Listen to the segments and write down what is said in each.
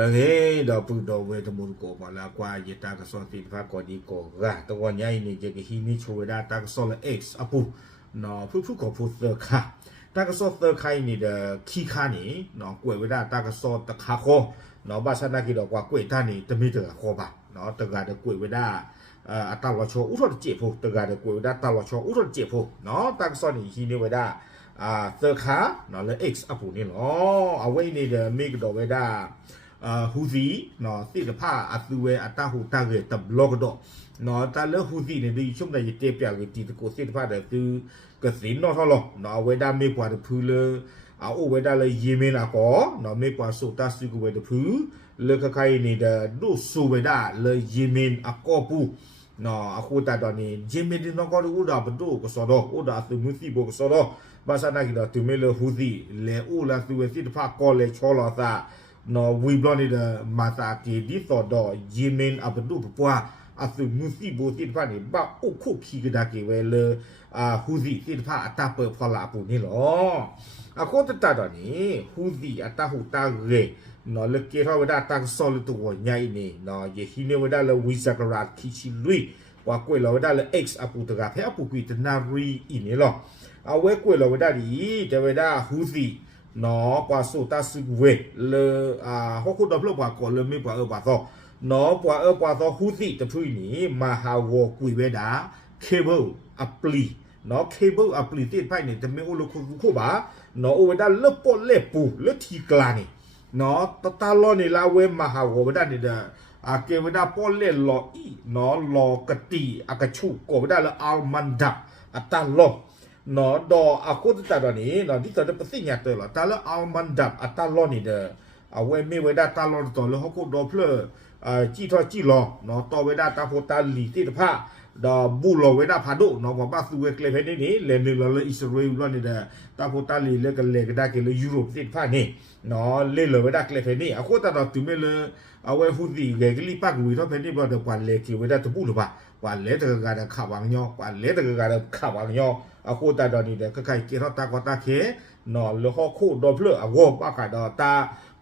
la he da pu do we to mu ko ma la kwa ye ta ka so ti ba ko di ko ga to wa nyai ni je ki ni chu we da ta ka so la x a pu no pu pu ko pu the ka ta ka so the ka ni de ki ka ni no kwe we da ta ka so ta ka ko no ba sa na ki do kwa kwe ta ni te mi de ko ba no ta ga de kwe we da အတာလောချောဥရောကျေဖို့တကရကိုဒါတာလောချောဥရောကျေဖို့နော်တက်ဆော့နီဟီနေဝဒါအာသခာနော်လေ x အပူနေနော်အဝိနေတဲ့မိကတော်ဝဒါဟူစီနော်သိကဖာအသူဝဲအတဟူတာကေတဘလော့ဂ်တော့နော်တလဟူစီနေဒီချုံတဲ့တေပြာကတီတကိုသိတဖာတဲ့သူကစင်းနော်ဟလောနော်ဝဲဒါမေပွားတဖူးလေအိုဝဲဒါလေယေမင်းလာကောနော်မေပွားဆိုတာစီကဝဲတဖူးလေခခိုင်နေတဲ့ဒုဆိုဝဲဒါလေယေမင်းအကောပူနော်အခုတာတော့နေယေမင်းဒီနော်ကောလူဒါဘတို့ကစောတော့ဟိုဒါသူမူစီဘောကစောတော့ဘာသာနာကိတော့သူမေလဟူစီလေအိုလာသူဝဲသိတဖာကောလေချောလာသာနော်ဝီဘလနီဒါမာတာတီဒီသော်ဒေါ်ယီမင်အဘဒူပပွာအသုမူစီဘိုတိတဖာနေဘအုတ်ခုခီကဒါကေဝဲလအဟူဇီတိတဖာအတာပဖလာပူနေလောအခုတတတော်နေဟူဇီအတာဟူတာရေနော်လကေရဝဒတာဆောလတူဝညိုင်းနေနော်ယေဟီနေဝဒလဝီဇကရာခီချီလွေကွာကွေလဝဒလ x အပူတကဖဲအပူကွီတနာရီအင်းလောအဝဲကွေလဝဒဒီတဝဒဟူဇီနော်ပွားစုတဆူဝေလေအာဟုတ်ခုတော့ဘလောက်ပွားကောလေမေပွားအပါသောနော်ပွားအပွားသောဟူသိတထွိနီမဟာဝေါ်ကွေဝဲတာကေဘယ်အပလီနော်ကေဘယ်အပလီတိတ်ပိုက်နေတမေအိုလခုခုပါနော်အိုဝဲတာလပ်ပေါ်လေပူလေတီကလာနီနော်တတလောနီလာဝဲမဟာဝေါ်ဝဒနီဒါအကေဝဒပေါ်လေလောဤနော်လောကတိအကချုကိုဝဒလအာမန္ဒအတလောနော်တော့အခုတတော်နေနော်ဒီတော်ပသိညာတဲလာတလအောင်မန်ဒပ်အတလောနေတဲ့အဝဲမေဝဲဒါတလောတော်လဟုတ်ကိုဒေါပလအာជីထောជីလောနော်တော်ဝဲဒါတဖို့တလီတိတဖာဒါဘူလဝေနာဖာဒိုနော်ဘပါစုဝေကလဖဲနေနေလေမေလလဣစရေလနေဒါတာဖိုတာလီလေကလေကဒါကေလယူရိုပစ်ဖာနေနော်လေလဝေဒါကလဖဲနေအခုတတော်တူမေလအဝဲဟူဒီဂေဂလီပါကူရောဖဲနေဘဒပလေကေဝေဒါတပူလပါဘာလေတကကရခပါညောဘာလေတကကရခပါညောအခုတတော်နေတဲ့ခခိုက်ကေရတာကတာခေနော်လဟခုဒေါပလအဝပါကတော်တာ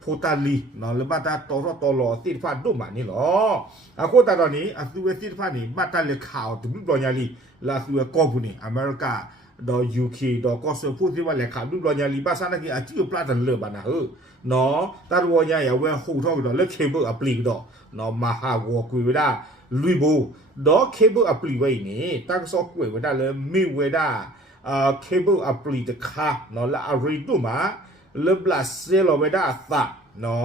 ဖိုတလီနော်လဘတာတော်တော်တော်တော်တိဖတ်ဒုမနီလောအခုတတော်နီအသူဝေတိဖတ်နီမတလခါဒူဘလညာလီလာစုကော့ဘူနီအမေရိကာဒေါ် UK ဒေါ်ကော့ဆေဖူတိဝလခါဒူဘလညာလီဘာစနကီအချီပလတ်န်လေဘနာဟောနော်တတော်ညာရဝဲဟူထောက်ဒေါ်လက်ခေဘုတ်အပလီဒေါ်နော်မဟာဂေါ်ကွေဝဒလူဘူဒေါ်ခေဘုတ်အပလီဝိနီတက်ဆော့ကွေဝဒလေမီဝေဒါအာခေဘုတ်အပလီတခါနော်လာအရီတုမာ le blasé lo beda ta no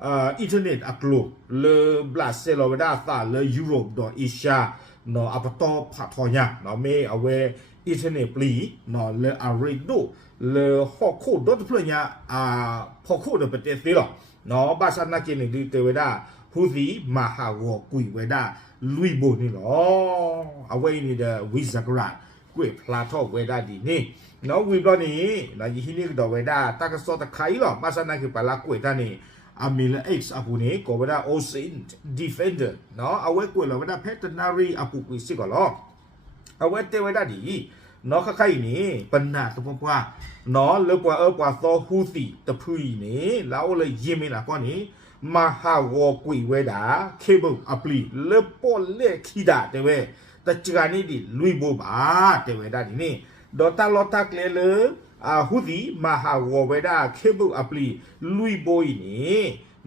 uh, internet a clo le blasé lo beda ta le europe do isha no a to pha tho nya no me awe internet pli no le a redo le ho ko do to nya a pho ko do pete se lo no ba sa na ke ni di te weda ဟူဒီမဟာဝကွေဝဒလူဘိုနီလောအဝေးနေတဲ့ဝိဇဂရတ်ကွေဖလာထောဝဲဒါဒီနေနော်ဝီဘလနီလာဟီနီကတော့ဝဲဒါတာကဆောတခိုင်လောမဆနာကပလာကွေတာနေအမီလာ X အပူနေကောဝဲဒါအိုစင်ဒီဖန်ဒါနော်အဝဲကွေလောဝဲဒါဖက်တနာရီအပူကွေစစ်ကောလောအဝဲတေဝဲဒါဒီနော်ခခိုင်နေပနာသပွားွားနော်လောပွားအပွားသောဟူစီတဖူးနေလာဝလေယင်းမလာကောနေမဟာဝကွေဝဲဒါကေဘယ်အပလီလေပေါ်လေခိဒါတဲ့ဝဲတချာနီဒီလူဘဘာတေဝဒာဒီနီဒေါ်တာလောတာကလေလေအာဟူဒီမဟာဝဝဒာကေဘုအပလီလူဘိုယီနီ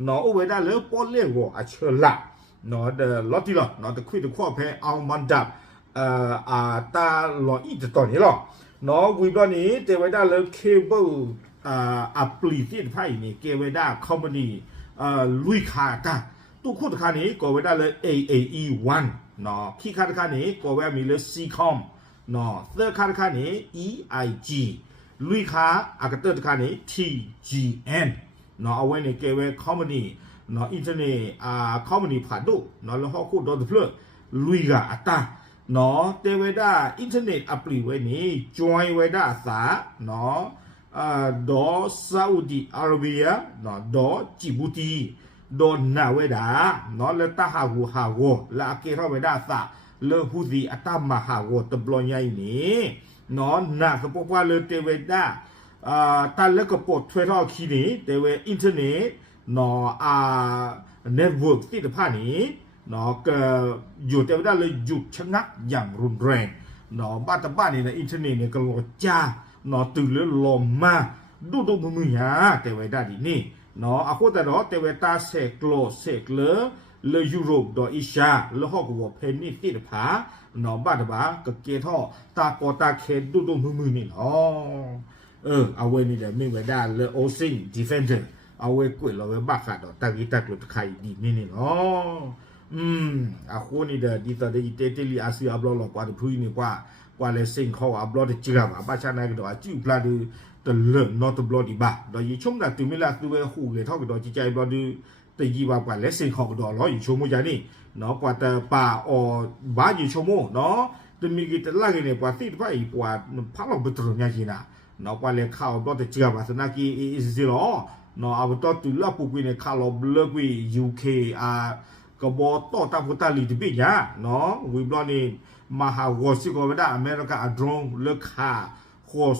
နော်ဥဝဒာလေပေါ်လေဝအချေလာနော်ဒေလော်တီလော်နော်ဒခွိဒခွော့ဖဲအောင်မန်ဒပ်အာအတာလောဤတော်နီလောနော်ဝီဘောနီတေဝဒာလေကေဘုအာအပလီတီဖိုင်နီကေဝဒာကုမ္ပဏီအာလူခါတာတူခုတခါနီကောဝဒာလေ AAE 1နော်ခီခါတခါနေကော်ဝဲမီလစီကွန်နော်သဲခါတခါနေ EIG လူခါအကတတခါနေ TGN နော်အဝဲနေကဲဝဲကော်မဏီနော်အင်တာနက်အာကော်မဏီဖတ်တို့နော်လဟုတ်ကိုဒေါ်ဒဖလလူခါအတာနော်တေဝဲတာအင်တာနက်အပလီဝဲနေ join ဝဲတာသာနော်အာဒေါ်ဆာဥဒီအာရဗီယာနော်ဒေါ်ဂျီဘူတီဒေါ်နာဝေဒာနော်လတဟာဟူဟာဝလာကေရောဝေဒါသလေဟူဒီအတမဟာဝတဘလညိုင်းနီနော်နာစပေါပွားလေတေဝေဒာအာတာလကပေါ်ထွေရောခီနီတေဝေအင်တာနက်နော်အာနက်ဝတ်တိတဖာနီနော်ကယူတေဝေဒါလေယူချငတ်ယံရွန်ရဲနော်ဘာတဘာနီနဲ့အင်တာနက်နဲ့ကလောချာနော်တူလေလောမာဒူဒူမမူညာတေဝေဒါဒီနီနော်အခုတတော့တေဝတာဆက်ကလောဆက်ကလေလေယူရိုဒေါ်ဣရှာလဟုတ်ဘောဖဲနိတိတဖာနော်ဘတ်တပါကကေထောတာကောတာခေတုတုမှုမှုနိနော်အဲအဝဲနိတဲ့မိဝဒါလေအိုစင်ဒီဖန်ဒါအဝဲကွေလောဘတ်ခါတော့တဂီတကလုတ်ခိုင်ဒီနိနိနော်อืมอะคูนี่เดดีตะดิเตเตลีอาซีอาบลอลอกว่าทุยนี่กว่ากว่าเลเซ็งเข้าอาบลอลติจิกาบาปาชานายกตัวจิบลาดู the learn not the bloody ba da yi chum da tu mi la tu we hu le thaw ki do chi chai bloody te yi ba pa le sin khaw ko do lo yi chum mo ya ni no kwa ta pa o ba yi chum mo no tu mi ki ta la ki ne pa ti pa yi kwa pa lo bu tru nya chi na no kwa le khaw do te chia ba sa na ki is zero no a bu to tu la pu ki ne kha lo blu ki uk a ka bo to ta pu ta li di bi ya no we bloody mahawasi ko ba da america a drone look ha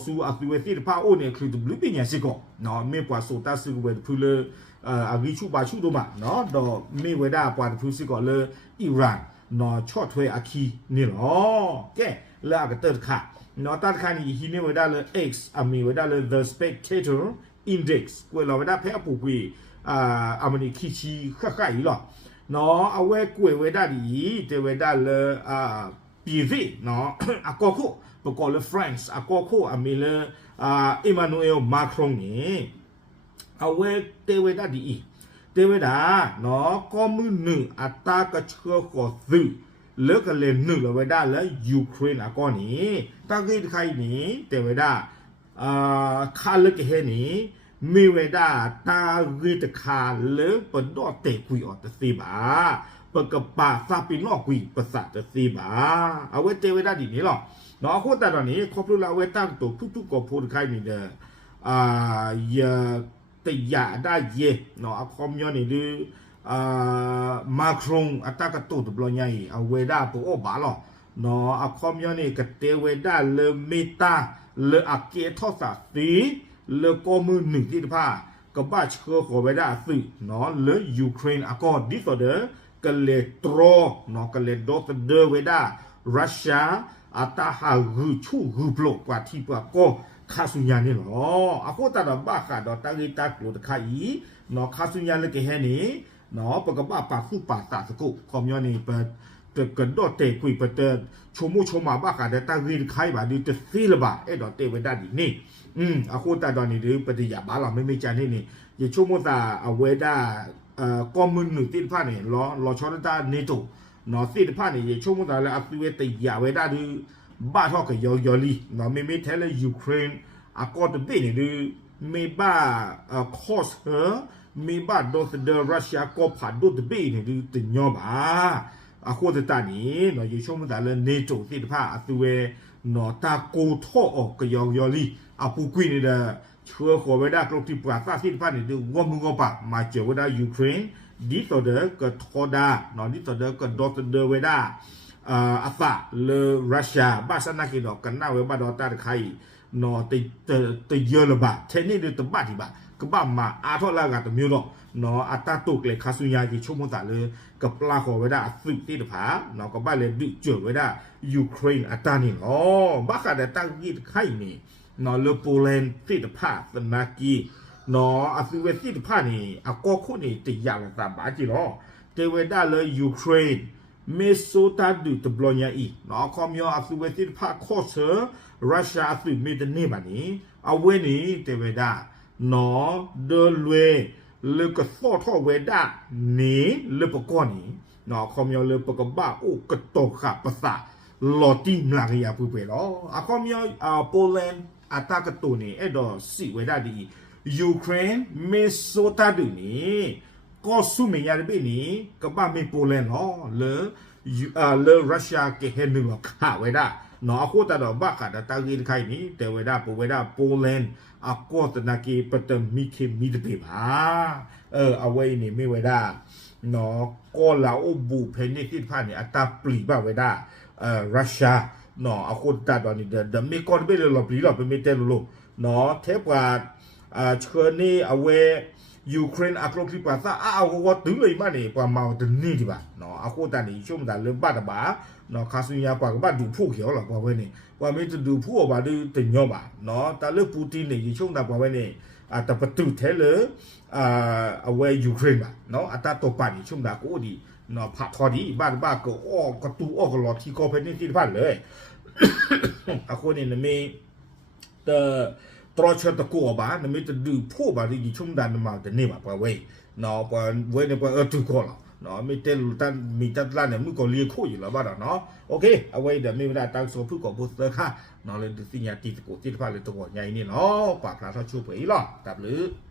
su atuwe ti pa o ne kri du blu pinya si ko no me po so ta si ko we phu le a gi chu ba chu do ma no do me we da po da phu si ko le iran no cho thwe a ki ni lo ke la ga ter kha no ta kha ni hi ne we da le x a me we da le the spectator index ko lo we da pe a pu gui a a me ni ki chi kha kha yi lo no a we ku we da di te we da le a pv no a ko ko ပကောလဖရန့်စ်အကောခိုအမီလန်အာအီမနူအယ်မာခရွန်ငင်အဝဲတေဝေဒာဒီတေဝေဒာနော်ကောမူနူအတာကချောခောသီလောက်ကလေးနူလဝေဒာလေယူကရိန်းအကောနီတာဂိတ်ခိုင်နီတေဝေဒာအာခါလကဟဲနီမေဝေဒာတာဂိတ်ခါလေပဒေါတေကူယောတသိပါပကပါသပိနောကွီပသတသိပါအဝေတေဝဒတိနေလောနောခုတတနေခပလူလာဝေတတုခုတုကဖုဒခိုင်းနေတဲ့အာယတယာဒါယေနောအခွန်ညောနေလူအာမာခရုံအတကတုတဘလညာယအဝေဒါပိုအဘလောနောအခွန်ညောနေကတေဝေဒါလေမေတာလေအကေထောသတိလေကောမှုနိတိဖာကဘတ်ခောခောဝေဒါသိနောလေယူကရိန်းအကောဒီဆိုဒဲ ke le tro no ke le do te de we da russia ata ha gu chu gu blo kwa ti pa ko ka su nya ne lo a ko ta da ba ka do ta gi ta lo ta kai no ka su nya le ke he ni no pa ka ba pa su pa ta su ko ko myo ni pa te ke do te kui pa te chu mu chu ma ba ka da ta gi kai ba di te si le ba e do te we da di ni อืมอะโคตาดอนนี่ดิปฏิยาบาลไม่ไม่จันนี่นี่ยชุมตาอเวดาကွန်မြူနတီဖာနေလောလောချောတာနေတူနော်စီတဖာနေရေချုံမတာလဲအပူဝဲတရာဝဲတာဒီဘာထောက်ကယောယောလီနော်မေမေတဲလေယူကရိန်းအကော့တဘေးနေဒီမေဘာအကော့စ်ဟာမေဘာဒေါ်စ်ဒရရှားကော့ဖာဒုတ်ဘေးနေဒီတညောပါအခုတတနီနော်ယေရှုမဒါလနေတိုတိတဖာအသူဝဲနော်တာကိုထော့အော်ကယောယောလီအပူကွိနေတဲ့ချူခိုဝဲဒါကလုတ်တီပွာသစီဖာနီဒူဝမ်ငောပါမာချေဝဒါယူကရိန်းဒီတော်ဒါကထခဒါနော်ဒီတော်ဒါကဒေါ်တဒဝဲဒါအာအဖာလေရုရှားဘာစနာကီနော်ကနဝဲဘာဒေါ်တာတခိုင်နော်တိတတယောလဘတနေဒီတဘတိဘာကဘာမာအာထောလာကတမျိုးတော့နော်အတတုတ်လေခါဆူညာကြီးချုံမတလေကပလာခေါ်ဝဲဒါအစစ်တိတဖာနော်ကဘာလေဒီကျွဝဲဒါယူကရိန်းအတန်းနော်ဘာခါတဲ့တန်ကြီးခိုင်နေနော်လပိုလန်တိတဖသနာကီနော်အစဝေတိတဖနေအကောခုနေတရလသဘာကြည့်နော်ဒေဝဒလယူကရိန်းမေဆိုတာဒူတဘလညာဤနော်ခမယအစဝေတိတဖခော့စရုရှားအစမီဒနေပါနီအဝဲနေဒေဝဒနော်ဒေလွေလကသောထဝေဒနေလပကောနီနော်ခမယလပကဘာအိုကတောခပစာလော်တီနာရီယာပူပဲလောအခမယအပိုလန်အတကတူနေအဲ့တော့စီဝေဒာဒီယူကရိန်းမီဆိုတာဒူနေကောဆူမင်ရပိနေကပမေပိုလန်ဟောလေအလရုရှားကဟဲနူကဝေဒာနော်အခုတတော့ဘခဒတာဂီခိုင်းနေတဝေဒာပိုဝေဒာပိုလန်အကောတနာကေပတမီခေမီဒပေပါအဲအဝေးနေမေဝေဒာနော်ကောလာအဘူဖေနေတိဖာနေအတပလီဘဝေဒာအရုရှားနော်အခုတတ်တော်နေတဲ့ the make code ပဲလောပြီလောပဲမတဲလို့နော်ထဲပွားအာချခနေအဝဲ Ukraine အကလပိပါသာအာဝတ်ဒူးလိမနေပွားမောင်းတနေဒီပါနော်အခုတန်နေချုံတာလေပတ်တပါနော်ခါစင်ရပွားကပတ်ဒူဖို့ခေါ်လောပွားဝဲနေပွားမေးတူဖို့ပါဒူတညောပါနော်တလပူတီနေချုံတာပွားဝဲနေအတပတူထဲလေအာအဝဲ Ukraine ပါနော်အတတော့ပါနေချုံတာကိုဒီနော်ဖတ်တော်ဒီဘာဘာကိုအော်ကတူအော်ကလော်တီကိုဖနေတီဖတ်လေ according to me the trotcher the core ba the me to do po ba the you chum dan ma the name ba way no ba when ba to call no me tell tan me tat la ne mu ko li ko yi la ba da no okay away the me da tan so phu ko bu sa kha no le the senior ti ko ti pa le to ko nyai ni no pa pla so chu pe yi lo w